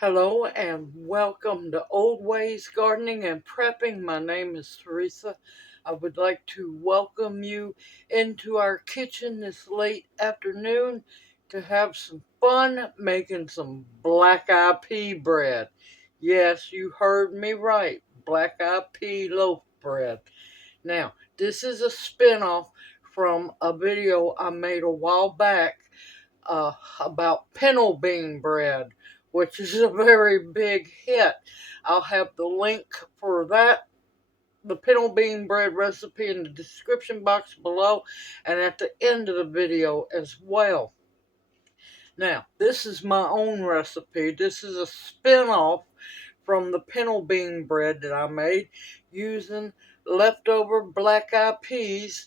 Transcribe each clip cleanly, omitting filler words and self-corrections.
Hello and welcome to Old Ways Gardening and Prepping. My name is Teresa. I would like to welcome you into our kitchen this late afternoon to have some fun making some black-eyed pea bread. Yes, you heard me right, black-eyed pea loaf bread. Now, this is a spin-off from a video I made a while back about pinto bean bread, which is a very big hit. I'll have the link for that, the pinto bean bread recipe, in the description box below and at the end of the video as well. Now, this is my own recipe. This is a spin-off from the pinto bean bread that I made using leftover black-eyed peas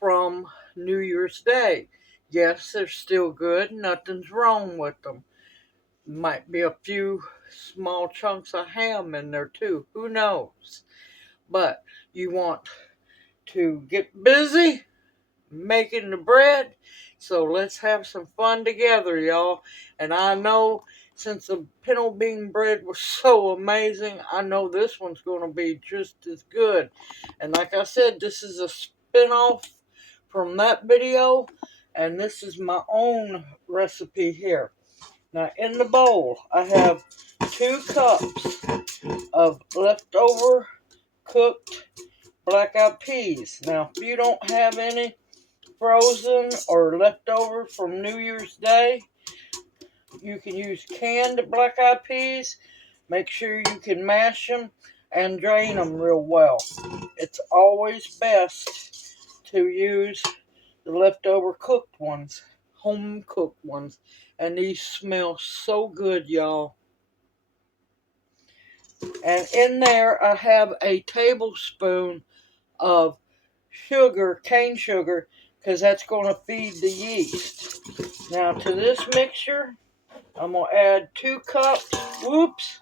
from New Year's Day. Yes, they're still good. Nothing's wrong with them. Might be a few small chunks of ham in there too. Who knows? But you want to get busy making the bread. So let's have some fun together, y'all. And I know since the pinto bean bread was so amazing, I know this one's going to be just as good. And like I said, this is a spin-off from that video. And this is my own recipe here. Now in the bowl, I have 2 cups of leftover cooked black-eyed peas. Now if you don't have any frozen or leftover from New Year's Day, you can use canned black-eyed peas. Make sure you can mash them and drain them real well. It's always best to use the leftover cooked ones, home cooked ones, and these smell so good, y'all. And in there I have a tablespoon of sugar, cane sugar, because that's going to feed the yeast. Now to this mixture, I'm going to add 2 cups. Whoops.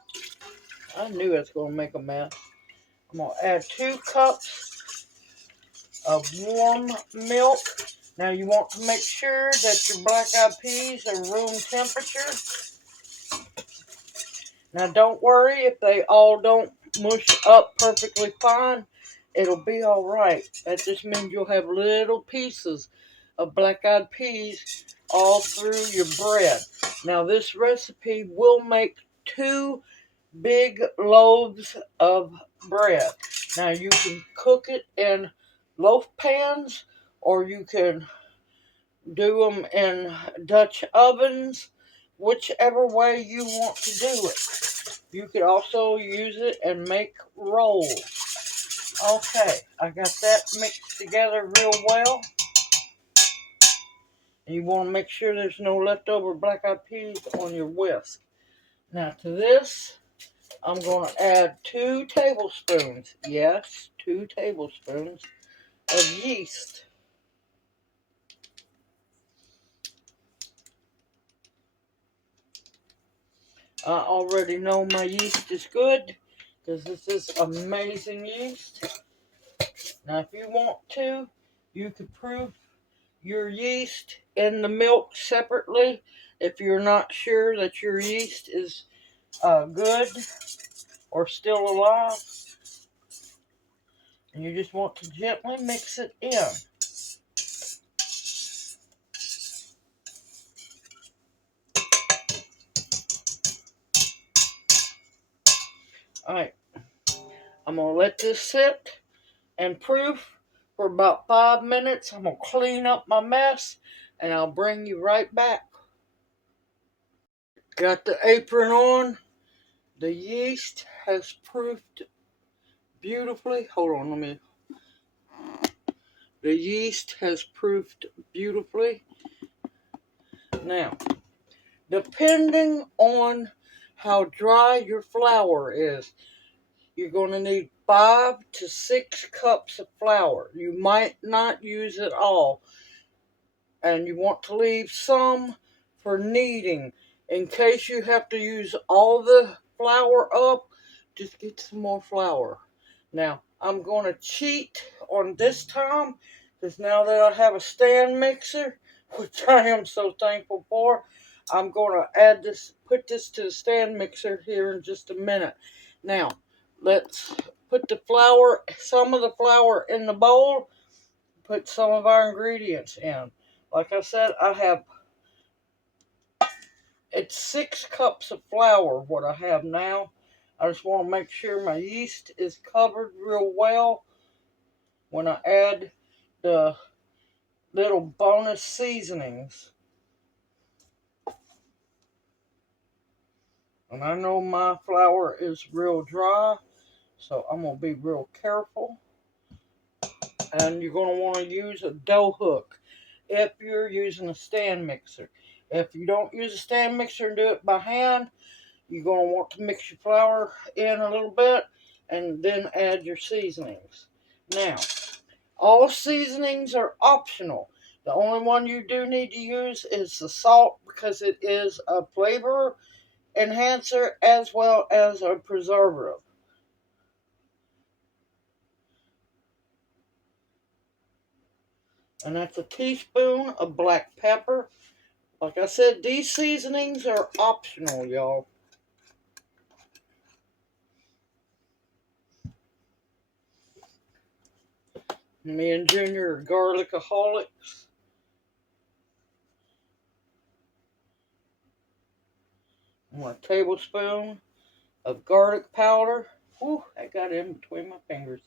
I knew I was going to make a mess. I'm going to add 2 cups of warm milk. Now you want to make sure that your black-eyed peas are room temperature. Now don't worry if they all don't mush up perfectly fine. It'll be alright. That just means you'll have little pieces of black-eyed peas all through your bread. Now this recipe will make 2 big loaves of bread. Now you can cook it in loaf pans, or you can do them in Dutch ovens, whichever way you want to do it. You could also use it and make rolls. Okay, I got that mixed together real well. And you want to make sure there's no leftover black-eyed peas on your whisk. Now to this, I'm going to add 2 tablespoons, yes, 2 tablespoons of yeast. I already know my yeast is good because this is amazing yeast. Now if you want to, you could proof your yeast in the milk separately if you're not sure that your yeast is good or still alive. And you just want to gently mix it in. Alright, I'm going to let this sit and proof for about 5 minutes. I'm going to clean up my mess and I'll bring you right back. Got the apron on. The yeast has proofed beautifully. Hold on, let me. The yeast has proofed beautifully. Now, depending on how dry your flour is, you're going to need 5 to 6 cups of flour. You might not use it all. And you want to leave some for kneading. In case you have to use all the flour up, just get some more flour. Now, I'm going to cheat on this time, because now that I have a stand mixer, which I am so thankful for, I'm going to add this, put this to the stand mixer here in just a minute. Now, let's put the flour, some of the flour in the bowl, put some of our ingredients in. Like I said, it's 6 cups of flour, what I have now. I just want to make sure my yeast is covered real well when I add the little bonus seasonings. And I know my flour is real dry, so I'm going to be real careful. And you're going to want to use a dough hook if you're using a stand mixer. If you don't use a stand mixer and do it by hand, you're going to want to mix your flour in a little bit and then add your seasonings. Now, all seasonings are optional. The only one you do need to use is the salt because it is a flavor enhancer as well as a preservative. And that's a teaspoon of black pepper. Like I said, these seasonings are optional, y'all. Me and Junior are garlicaholics. One tablespoon of garlic powder. Whew, that got in between my fingers.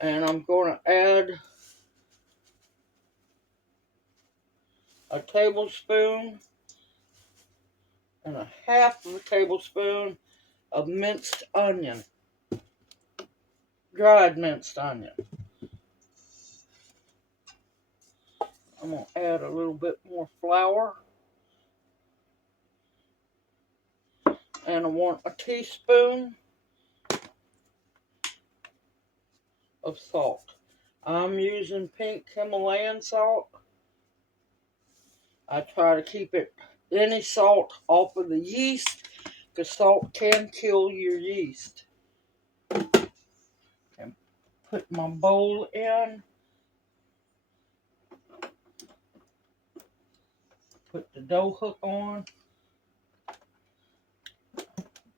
And I'm going to add a tablespoon and a half of a tablespoon of minced onion. Dried minced onion. I'm going to add a little bit more flour. And I want a teaspoon of salt. I'm using pink Himalayan salt. I try to keep any salt off of the yeast because salt can kill your yeast. And put my bowl in. Put the dough hook on.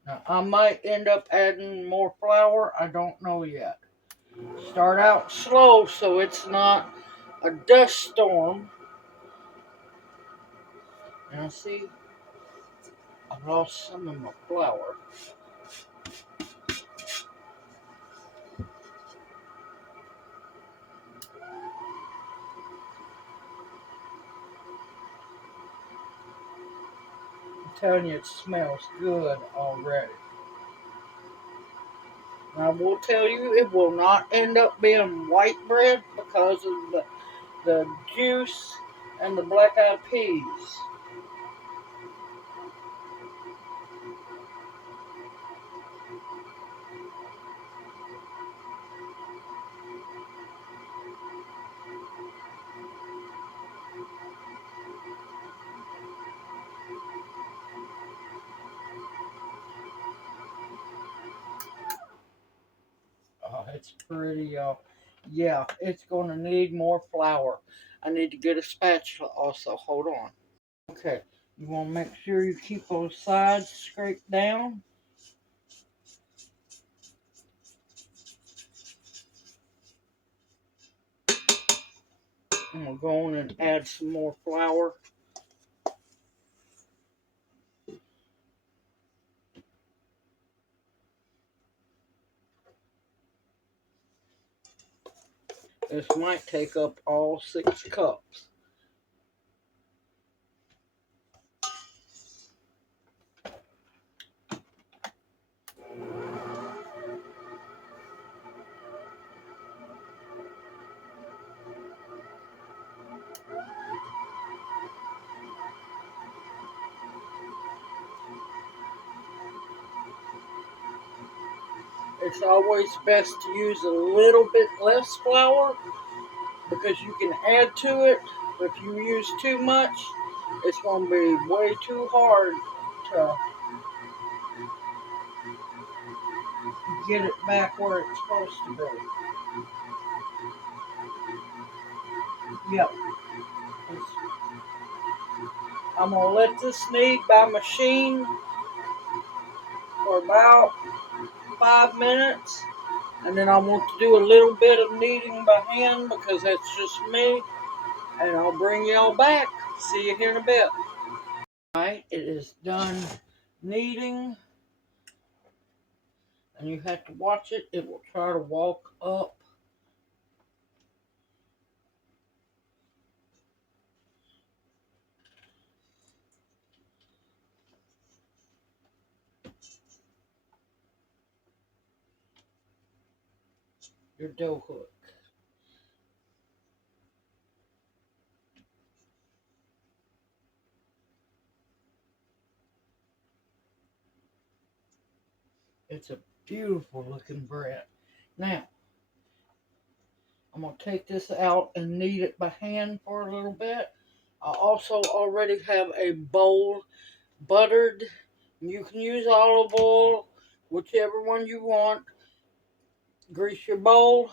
Now, I might end up adding more flour. I don't know yet. Start out slow so it's not a dust storm. Now, see, I lost some of my flour. I'm telling you, it smells good already. And I will tell you, it will not end up being white bread because of the juice and the black-eyed peas. Oh, it's pretty, yeah, it's going to need more flour. I need to get a spatula also. Hold on. Okay, you want to make sure you keep those sides scraped down. I'm going to go on and add some more flour. This might take up all 6 cups. It's always best to use a little bit less flour because you can add to it. But if you use too much, it's going to be way too hard to get it back where it's supposed to be. Yep. I'm going to let this knead by machine for about 5 minutes. And then I want to do a little bit of kneading by hand because that's just me. And I'll bring y'all back. See you here in a bit. Alright, it is done kneading. And you have to watch it. It will try to walk up. Your dough hook. It's a beautiful looking bread. Now, I'm going to take this out and knead it by hand for a little bit. I also already have a bowl buttered. You can use olive oil, whichever one you want. Grease your bowl.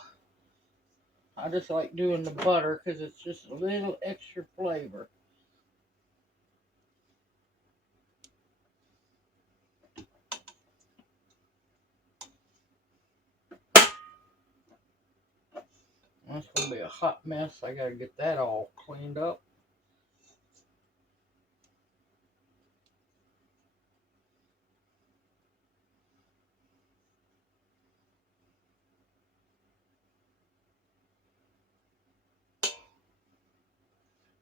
I just like doing the butter because it's just a little extra flavor. That's going to be a hot mess. I got to get that all cleaned up.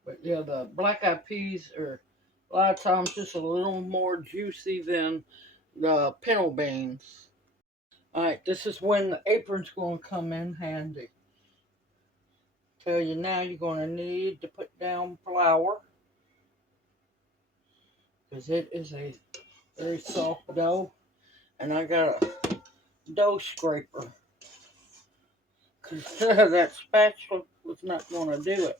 But yeah, the black eyed peas are a lot of times just a little more juicy than the pinto beans. Alright, this is when the apron's going to come in handy. Tell you now, you're going to need to put down flour because it is a very soft dough. And I got a dough scraper because that spatula was not going to do it.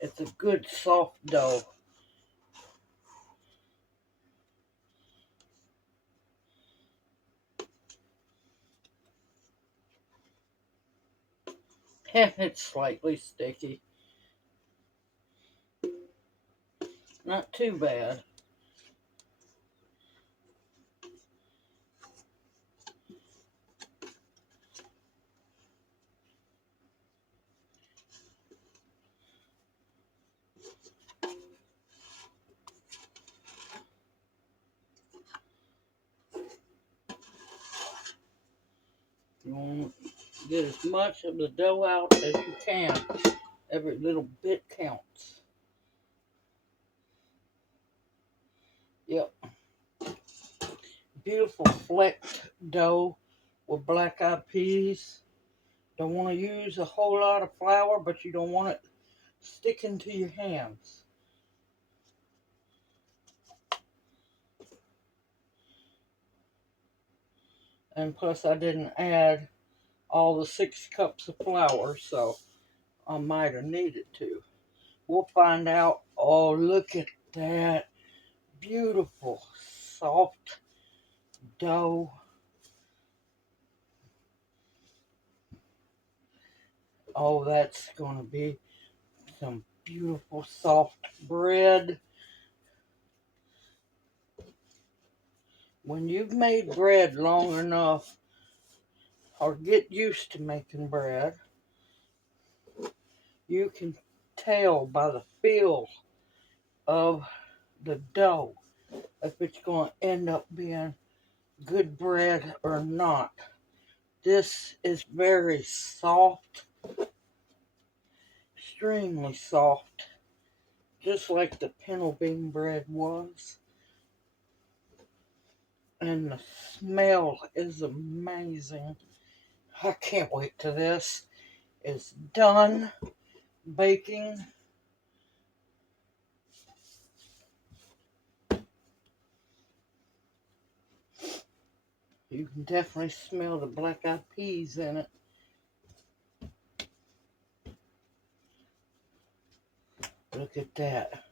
It's a good soft dough. And it's slightly sticky. Not too bad. You want to get as much of the dough out as you can. Every little bit counts. Yep. Beautiful flecked dough with black eyed peas. Don't want to use a whole lot of flour, but you don't want it sticking to your hands. And plus I didn't add all the 6 cups of flour, so I might have needed to. We'll find out. Oh, look at that. Beautiful, soft dough. Oh, that's going to be some beautiful, soft bread. When you've made bread long enough, or get used to making bread, you can tell by the feel of the dough if it's going to end up being good bread or not. This is very soft, extremely soft, just like the pinto bean bread was. And the smell is amazing. I can't wait till this is done baking. You can definitely smell the black eyed peas in it. Look at that.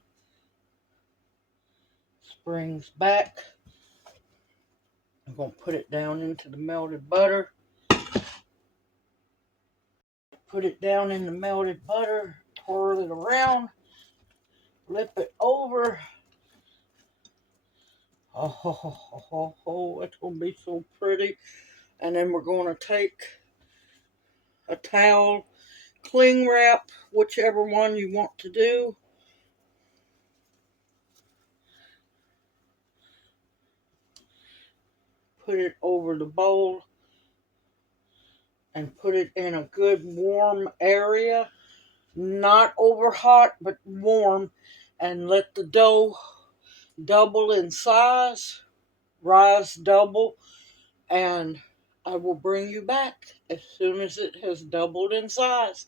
Springs back. I'm going to put it down into the melted butter. Put it down in the melted butter. Twirl it around. flip it over. Oh, it's going to be so pretty. And then we're going to take a towel, cling wrap, whichever one you want to do. Put it over the bowl and put it in a good warm area. Not over hot, but warm. And let the dough double in size, rise double, and I will bring you back as soon as it has doubled in size.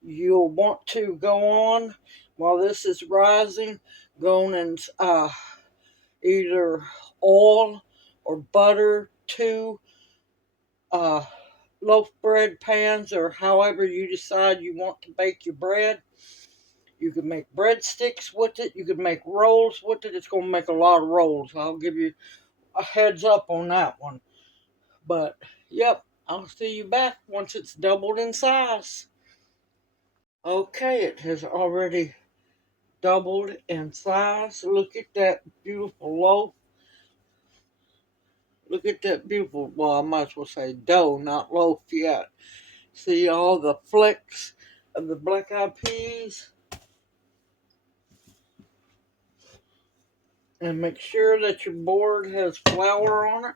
You'll want to go on while this is rising, go on and either oil or butter two uh, loaf bread pans, or however you decide you want to bake your bread. You can make breadsticks with it. You can make rolls with it. It's going to make a lot of rolls. I'll give you a heads up on that one. But, yep, I'll see you back once it's doubled in size. Okay, it has already doubled in size. Look at that beautiful loaf. Look at that beautiful, well, I might as well say dough, not loaf yet. See all the flecks of the black eyed peas? And make sure that your board has flour on it.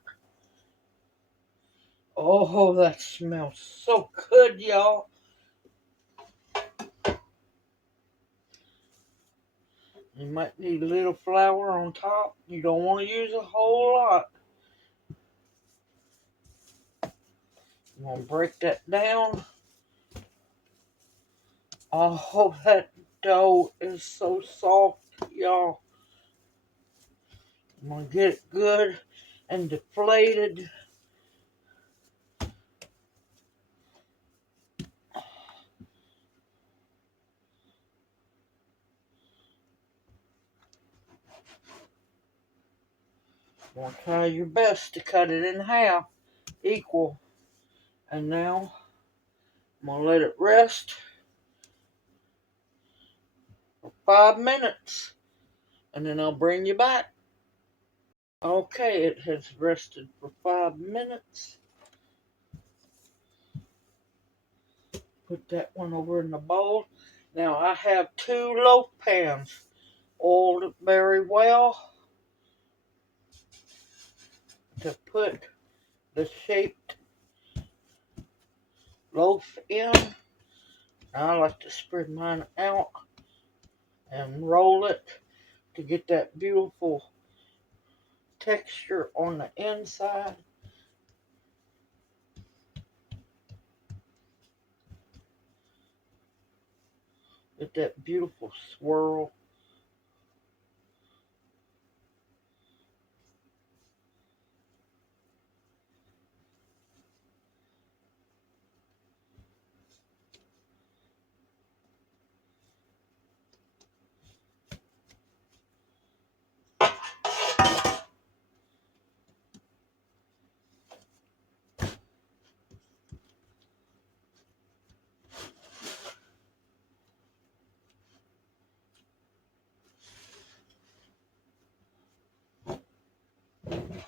Oh, that smells so good, y'all. You might need a little flour on top. You don't want to use a whole lot. I'm going to break that down. Oh, that dough is so soft, y'all. I'm going to get it good and deflated. I'm going to try your best to cut it in half, equal. And now, I'm going to let it rest for 5 minutes. And then I'll bring you back. Okay, it has rested for 5 minutes. Put that one over in the bowl. Now I have 2 loaf pans, oiled very well, to put the shaped loaf in. I like to spread mine out and roll it to get that beautiful texture on the inside. Get that beautiful swirl.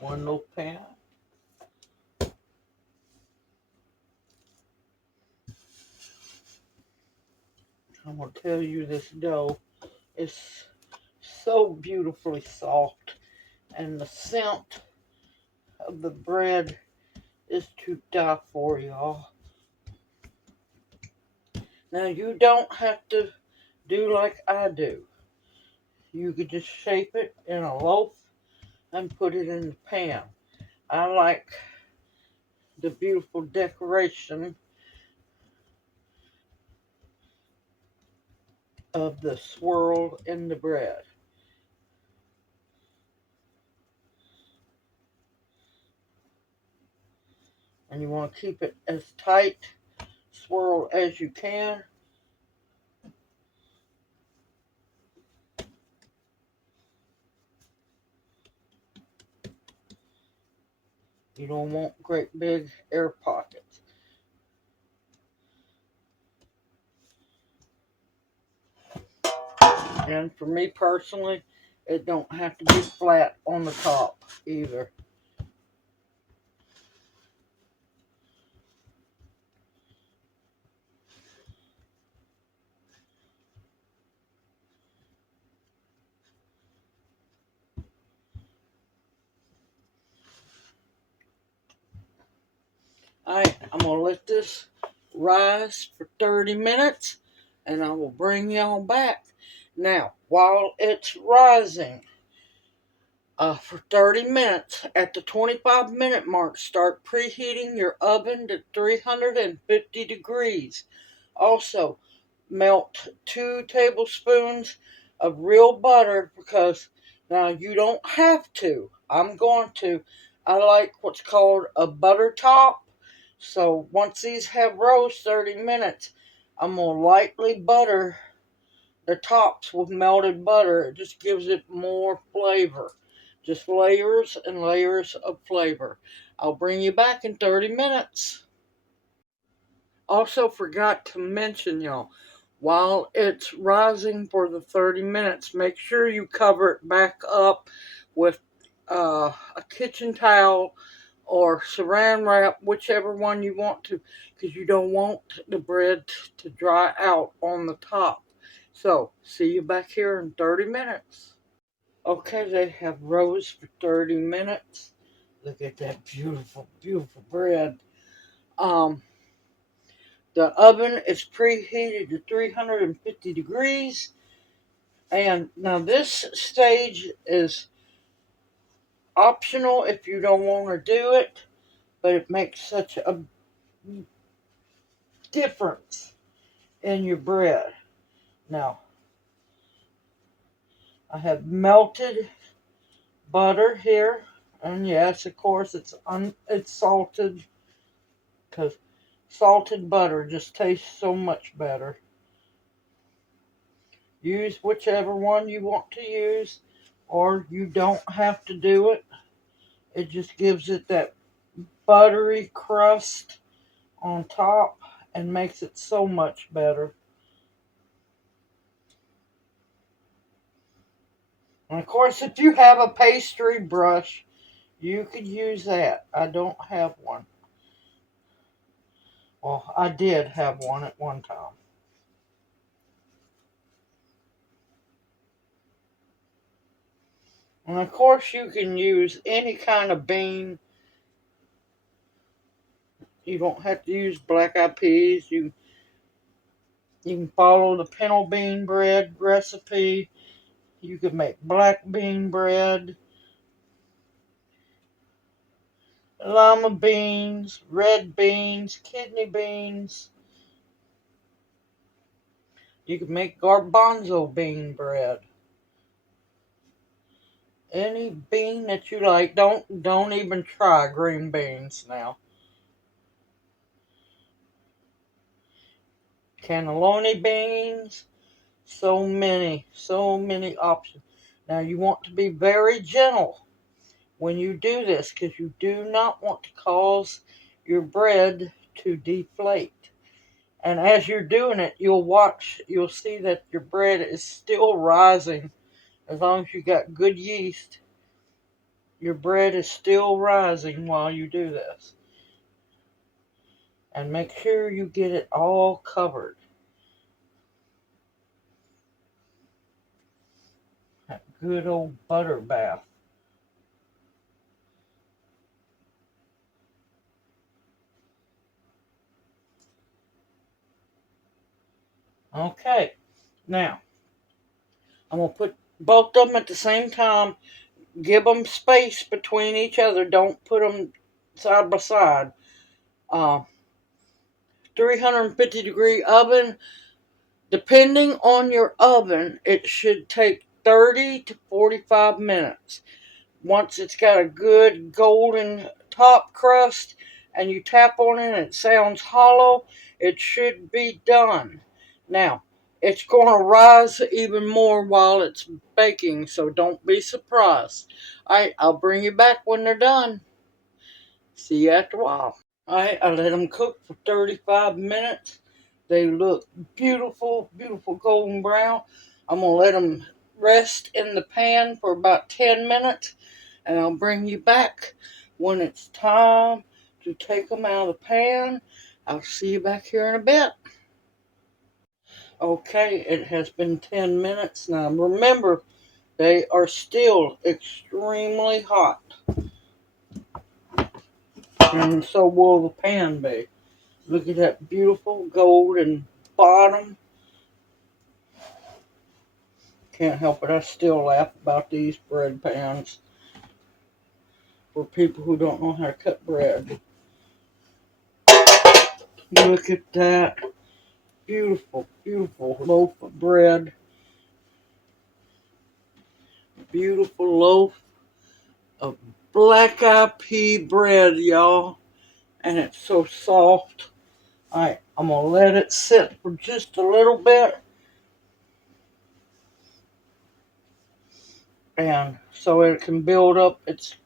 One loaf pan. I'm going to tell you, this dough is so beautifully soft, and the scent of the bread is to die for, y'all. Now, you don't have to do like I do. You could just shape it in a loaf and put it in the pan. I like the beautiful decoration of the swirl in the bread. And you want to keep it as tight swirl as you can. You don't want great big air pockets. And for me personally, it don't have to be flat on the top either. Alright, I'm going to let this rise for 30 minutes and I will bring y'all back. Now, while it's rising for 30 minutes, at the 25-minute mark, start preheating your oven to 350 degrees. Also, melt 2 tablespoons of real butter because now you don't have to. I'm going to. I like what's called a butter top. So once these have rose 30 minutes, I'm going to lightly butter the tops with melted butter. It just gives it more flavor. Just layers and layers of flavor. I'll bring you back in 30 minutes. Also forgot to mention, y'all, while it's rising for the 30 minutes, make sure you cover it back up with a kitchen towel or saran wrap, whichever one you want to, because you don't want the bread to dry out on the top. So, see you back here in 30 minutes. Okay, they have rose for 30 minutes. Look at that beautiful, beautiful bread. Um, The oven is preheated to 350 degrees. And now this stage is optional if you don't want to do it, but it makes such a difference in your bread. Now, I have melted butter here. And yes, of course, it's salted because salted butter just tastes so much better. Use whichever one you want to use, or you don't have to do it. It just gives it that buttery crust on top and makes it so much better. And of course, if you have a pastry brush, you could use that. I don't have one. Well, I did have one at one time. And of course, you can use any kind of bean. You don't have to use black eyed peas. You can follow the pinto bean bread recipe. You can make black bean bread, lima beans, red beans, kidney beans. You can make garbanzo bean bread. Any bean that you like. Don't even try green beans now. Cannelloni beans. So many options. Now you want to be very gentle when you do this because you do not want to cause your bread to deflate. And as you're doing it, you'll see that your bread is still rising. As long as you got good yeast, your bread is still rising while you do this. And make sure you get it all covered. That good old butter bath. Okay, now I'm going to put both of them at the same time. Give them space between each other. Don't put them side by side. 350-degree oven. Depending on your oven, it should take 30 to 45 minutes. Once it's got a good golden top crust and you tap on it and it sounds hollow, it should be done. Now, it's going to rise even more while it's baking, so don't be surprised. Alright, I'll bring you back when they're done. See you after a while. Alright, I let them cook for 35 minutes. They look beautiful, beautiful golden brown. I'm going to let them rest in the pan for about 10 minutes, and I'll bring you back when it's time to take them out of the pan. I'll see you back here in a bit. Okay, it has been 10 minutes now. Remember, they are still extremely hot, and so will the pan be. Look at that beautiful golden bottom. Can't help it, I still laugh about these bread pans for people who don't know how to cut bread. Look at that. Beautiful, beautiful loaf of bread. Beautiful loaf of black-eyed pea bread, y'all. And it's so soft. Alright, I'm going to let it sit for just a little bit. And so it can build up its...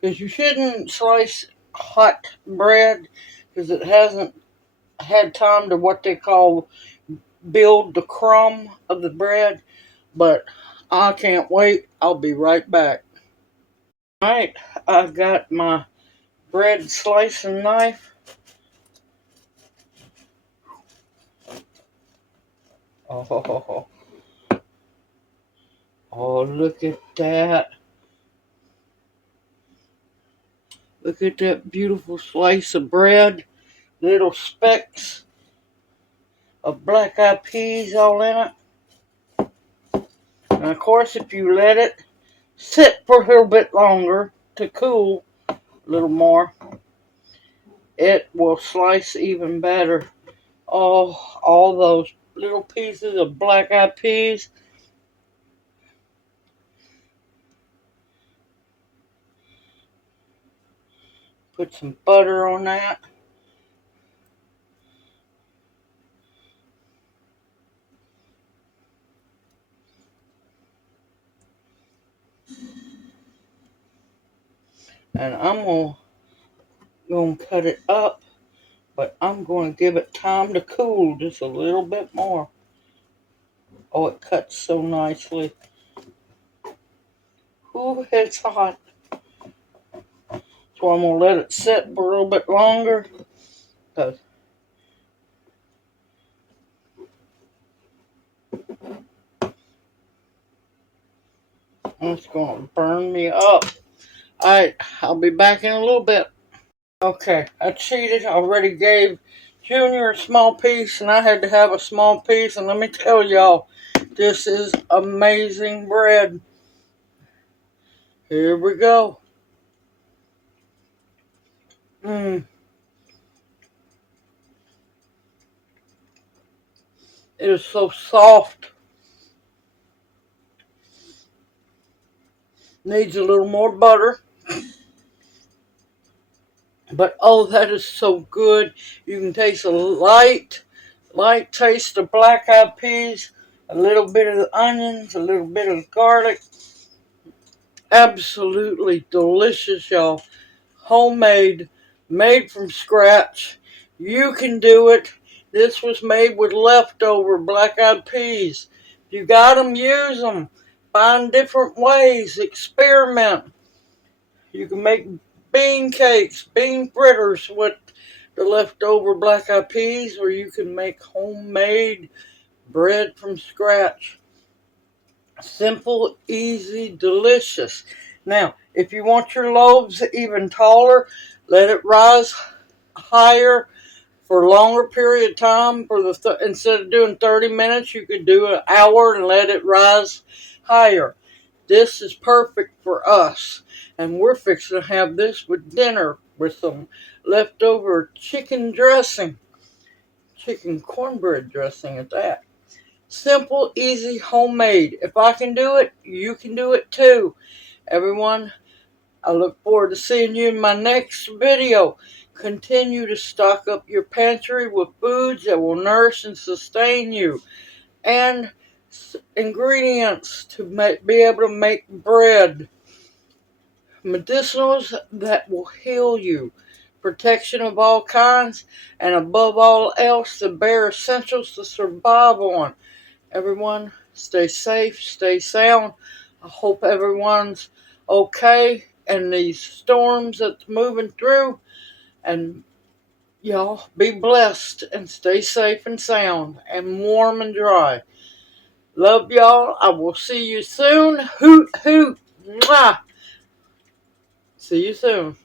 Because you shouldn't slice hot bread because it hasn't had time to what they call build the crumb of the bread. But I can't wait. I'll be right back. Alright, I've got my bread slicing knife. Oh, oh, look at that. Look at that beautiful slice of bread. Little specks of black-eyed peas all in it. And of course, if you let it sit for a little bit longer to cool a little more, it will slice even better. Oh, all those little pieces of black-eyed peas. Put some butter on that. And I'm going to cut it up, but I'm going to give it time to cool just a little bit more. Oh, it cuts so nicely. Ooh, it's hot. So I'm going to let it sit for a little bit longer. Because it's going to burn me up. Alright, I'll be back in a little bit. Okay, I cheated. I already gave Junior a small piece, and I had to have a small piece. And let me tell y'all, this is amazing bread. Here we go. It is so soft. Needs a little more butter. But oh, that is so good. You can taste a light taste of black-eyed peas, a little bit of the onions, a little bit of garlic. Absolutely delicious, y'all. Homemade, made from scratch. You can do it. This was made with leftover black-eyed peas. You got them, use them. Find different ways. Experiment. You can make bean cakes, bean fritters with the leftover black-eyed peas, or you can make homemade bread from scratch. Simple, easy, delicious. Now, if you want your loaves even taller, let it rise higher for a longer period of time. Instead of doing 30 minutes, you could do an hour and let it rise higher. This is perfect for us. And we're fixing to have this with dinner with some leftover chicken dressing. Chicken cornbread dressing at that. Simple, easy, homemade. If I can do it, you can do it too. Everyone, I look forward to seeing you in my next video. Continue to stock up your pantry with foods that will nourish and sustain you. And ingredients to be able to make bread. Medicinals that will heal you. Protection of all kinds. And above all else, the bare essentials to survive on. Everyone, Stay safe, stay sound. I hope everyone's okay in these storms that's moving through. And y'all be blessed and stay safe and sound and warm and dry. Love y'all. I will see you soon. Hoot, hoot. Mwah. See you soon.